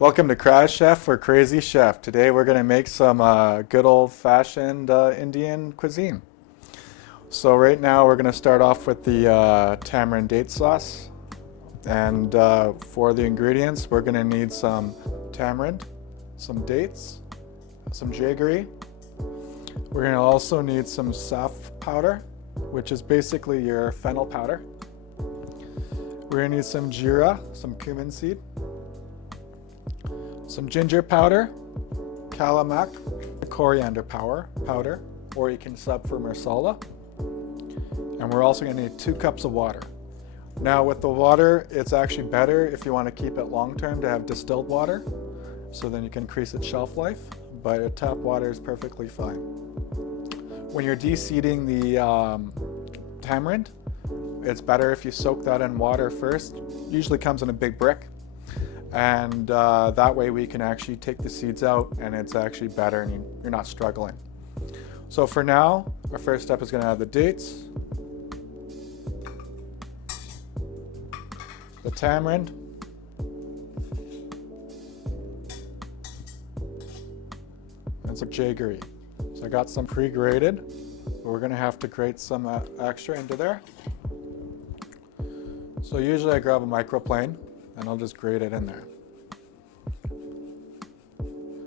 Welcome to Crash Chef or Crazy Chef. Today we're going to make some good old-fashioned Indian cuisine. So right now we're going to start off with the tamarind date sauce. And for the ingredients, we're going to need some tamarind, some dates, some jaggery. We're going to also need some saunf powder, which is basically your fennel powder. We're going to need some jeera, some cumin seed, some ginger powder, namak, coriander powder, or you can sub for masala. And we're also going to need 2 cups of water. Now with the water, it's actually better if you want to keep it long term to have distilled water, so then you can increase its shelf life, but tap water is perfectly fine. When you're deseeding the tamarind, it's better if you soak that in water first. Usually comes in a big brick. And that way we can actually take the seeds out and it's actually better and you're not struggling. So for now, our first step is going to have the dates, the tamarind, and some jaggery. So I got some pre-grated, but we're going to have to grate some extra into there. So usually I grab a microplane and I'll just grate it in there.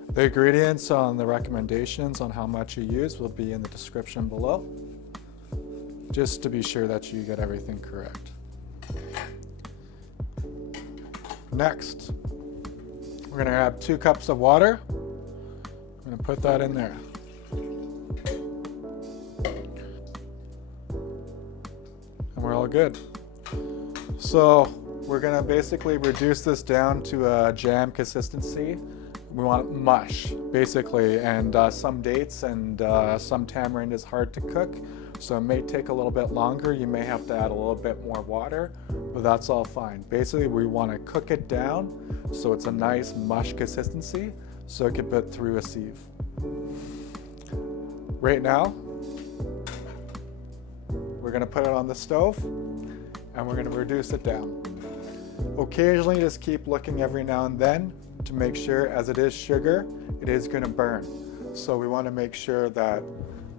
The ingredients on the recommendations on how much you use will be in the description below, just to be sure that you get everything correct. Next, we're going to have 2 cups of water. I'm going to put that in there. And we're all good. So we're going to basically reduce this down to a jam consistency. We want mush, basically, and some dates and some tamarind is hard to cook, so it may take a little bit longer. You may have to add a little bit more water, but that's all fine. Basically, we want to cook it down so it's a nice mush consistency, so it can put through a sieve. Right now, we're going to put it on the stove, and we're going to reduce it down. Occasionally, just keep looking every now and then to make sure, as it is sugar, it is going to burn. So we want to make sure that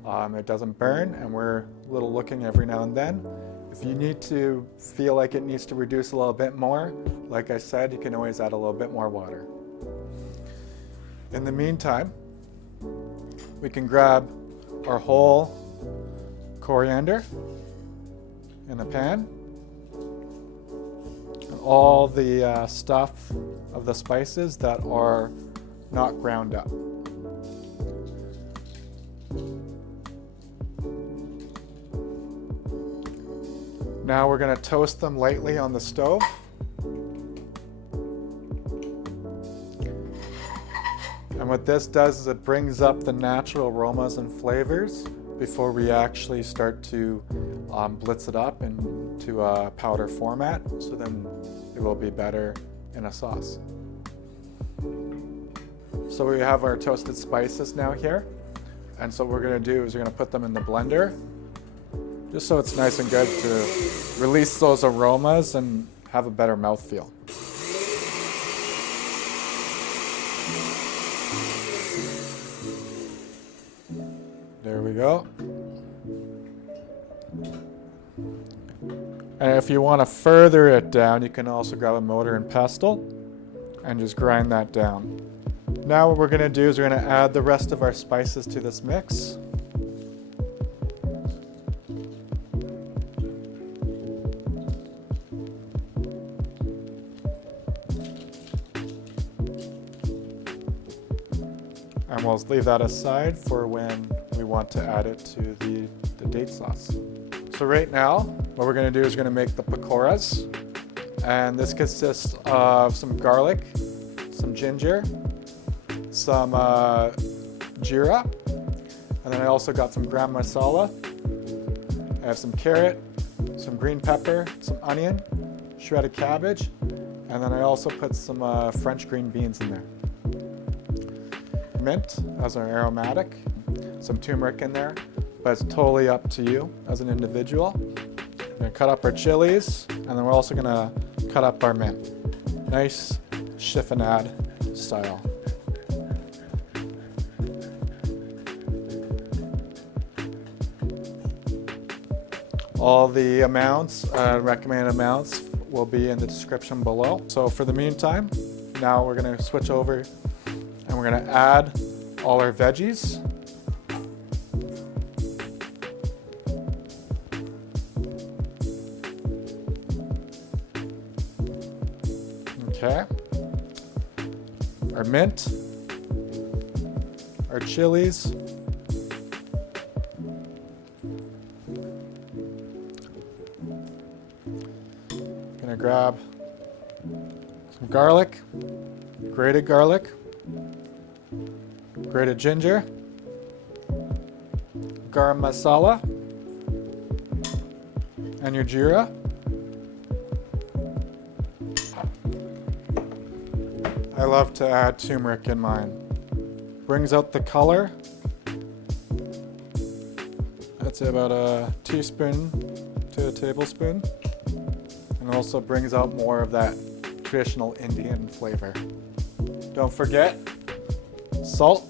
it doesn't burn, and we're a little looking every now and then. If you need to feel like it needs to reduce a little bit more, like I said, you can always add a little bit more water. In the meantime, we can grab our whole coriander in a pan, all the stuff of the spices that are not ground up. Now we're going to toast them lightly on the stove. And what this does is it brings up the natural aromas and flavors before we actually start to blitz it up into a powder format, so then it will be better in a sauce. So we have our toasted spices now here, and so what we're going to do is we're going to put them in the blender just so it's nice and good to release those aromas and have a better mouthfeel. There we go. And if you want to further it down, you can also grab a mortar and pestle and just grind that down. Now what we're going to do is we're going to add the rest of our spices to this mix. And we'll leave that aside for when we want to add it to the date sauce. So right now, what we're going to do is we're going to make the pakoras. And this consists of some garlic, some ginger, some jeera, and then I also got some gram masala. I have some carrot, some green pepper, some onion, shredded cabbage, and then I also put some French green beans in there. Mint as our aromatic, some turmeric in there, but it's totally up to you as an individual. We're going to cut up our chilies, and then we're also going to cut up our mint. Nice chiffonade style. All the amounts, recommended amounts, will be in the description below. So for the meantime, now we're gonna switch over and we're gonna add all our veggies. Okay. Our mint, our chilies, gonna grab some garlic, grated ginger, garam masala, and your jeera. I love to add turmeric in mine. Brings out the color. I'd say about a teaspoon to a tablespoon. And also brings out more of that traditional Indian flavor. Don't forget salt.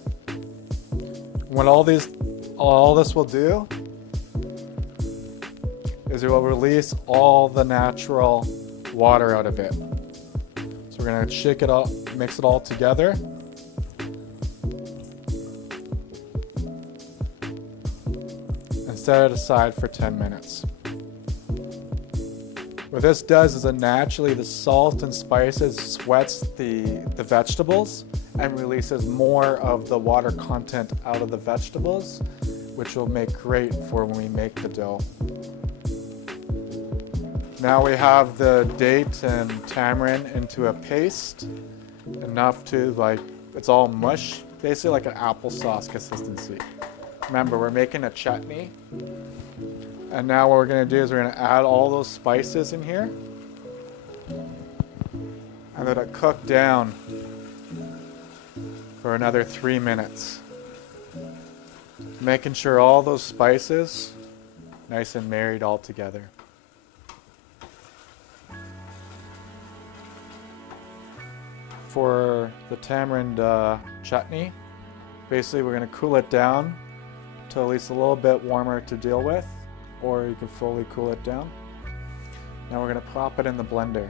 What all this will do is it will release all the natural water out of it. So we're gonna shake it up, mix it all together. And set it aside for 10 minutes. What this does is naturally the salt and spices sweats the vegetables and releases more of the water content out of the vegetables, which will make great for when we make the dough. Now we have the date and tamarind into a paste, enough to it's all mush, basically like an applesauce consistency. Remember, we're making a chutney. And now what we're gonna do is we're gonna add all those spices in here and let it cook down for another 3 minutes. Making sure all those spices nice and married all together. For the tamarind chutney, basically we're gonna cool it down to at least a little bit warmer to deal with, or you can fully cool it down. Now we're gonna pop it in the blender.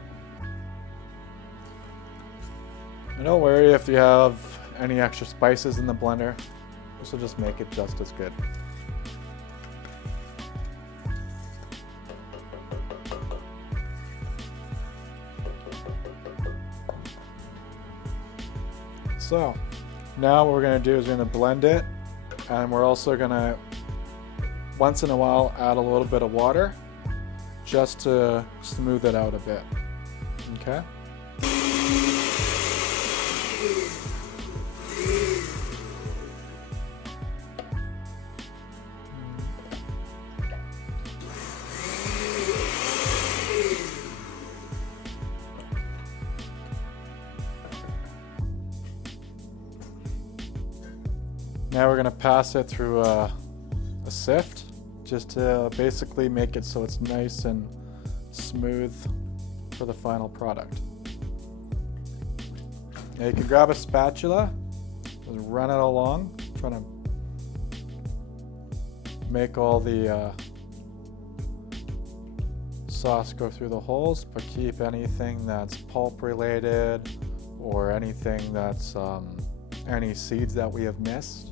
And don't worry if you have any extra spices in the blender, this will just make it just as good. So now what we're gonna do is we're gonna blend it, and we're also gonna once in a while add a little bit of water just to smooth it out a bit. Okay? Now we're going to pass it through a sift just to basically make it so it's nice and smooth for the final product. Now you can grab a spatula, just run it along, trying to make all the sauce go through the holes, but keep anything that's pulp related or anything that's any seeds that we have missed.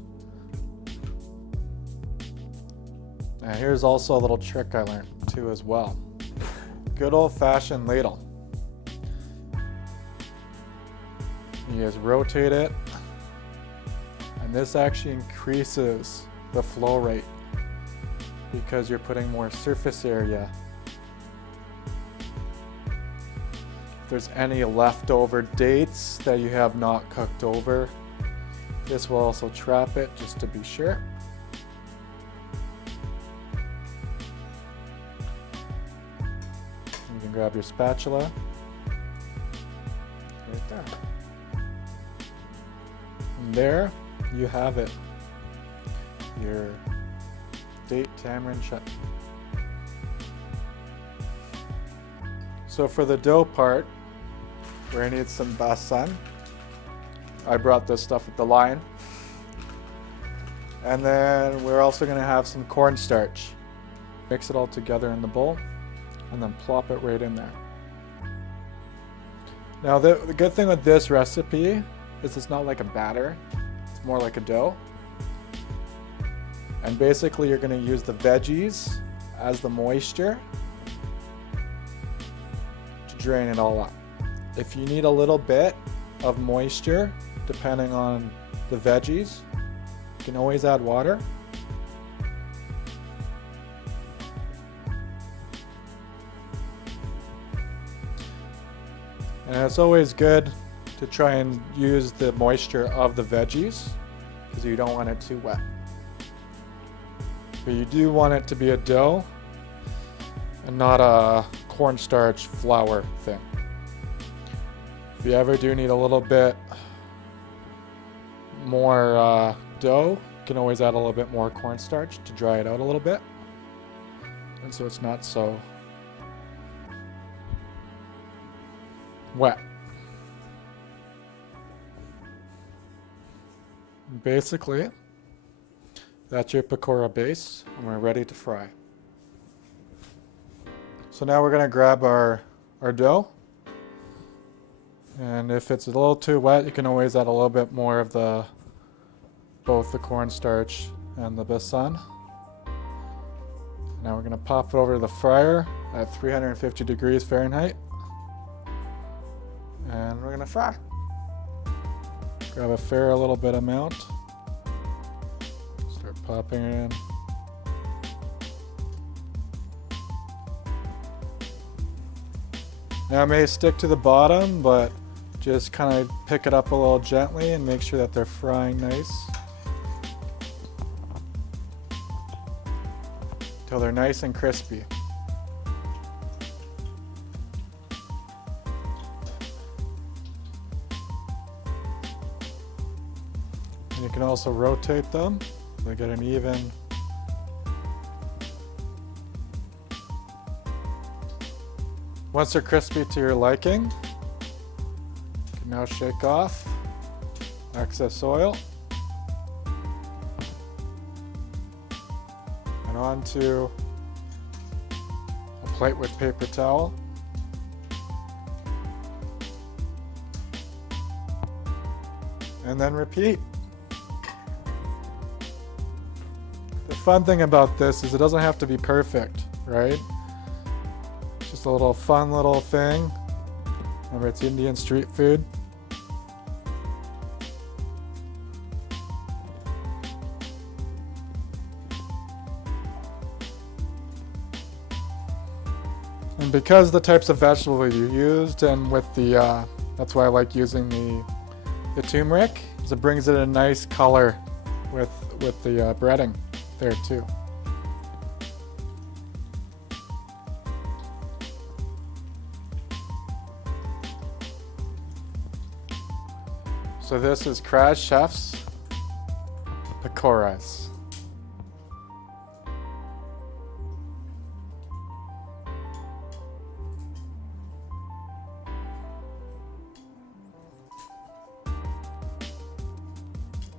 Now here's also a little trick I learned too as well. Good old-fashioned ladle. You just rotate it, and this actually increases the flow rate because you're putting more surface area. If there's any leftover dates that you have not cooked over, this will also trap it just to be sure. You can grab your spatula right there. And there you have it, your date tamarind chutney. So for the dough part, we're gonna need some basan, I brought this stuff with the line. And then we're also going to have some cornstarch. Mix it all together in the bowl and then plop it right in there. Now the good thing with this recipe is it's not like a batter, it's more like a dough. And basically you're going to use the veggies as the moisture to drain it all up. If you need a little bit of moisture, depending on the veggies, you can always add water. And it's always good to try and use the moisture of the veggies because you don't want it too wet. But you do want it to be a dough and not a cornstarch flour thing. If you ever do need a little bit more dough, you can always add a little bit more cornstarch to dry it out a little bit. And so it's not so wet. Basically, that's your pakora base, and we're ready to fry. So now we're going to grab our dough. And if it's a little too wet, you can always add a little bit more of both the cornstarch and the besan. Now we're going to pop it over to the fryer at 350 degrees Fahrenheit. And we're going to fry. Grab a fair little bit amount. Start popping it in. Now it may stick to the bottom, but just kind of pick it up a little gently and make sure that they're frying nice. Till they're nice and crispy. And you can also rotate them so they get an even. Once they're crispy to your liking, you can now shake off excess oil. And onto a plate with paper towel. And then repeat. The fun thing about this is it doesn't have to be perfect, right? Just a little fun little thing. Remember, it's Indian street food. And because the types of vegetables you used, and with the, that's why I like using the turmeric, is it brings it a nice color with the breading there too. So this is Kris Chef's pakoras.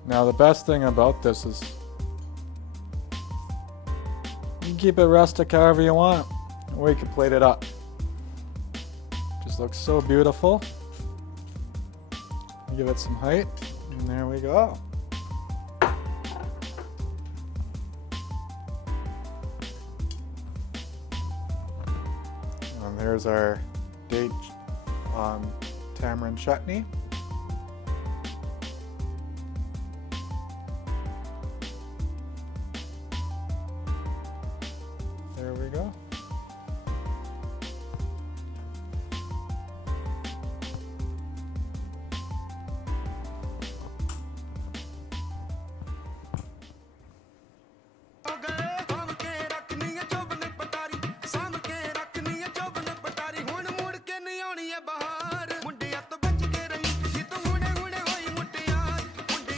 Now the best thing about this is you can keep it rustic however you want, or you can plate it up. Just looks so beautiful. Give it some height, and there we go. And there's our date tamarind chutney. There we go.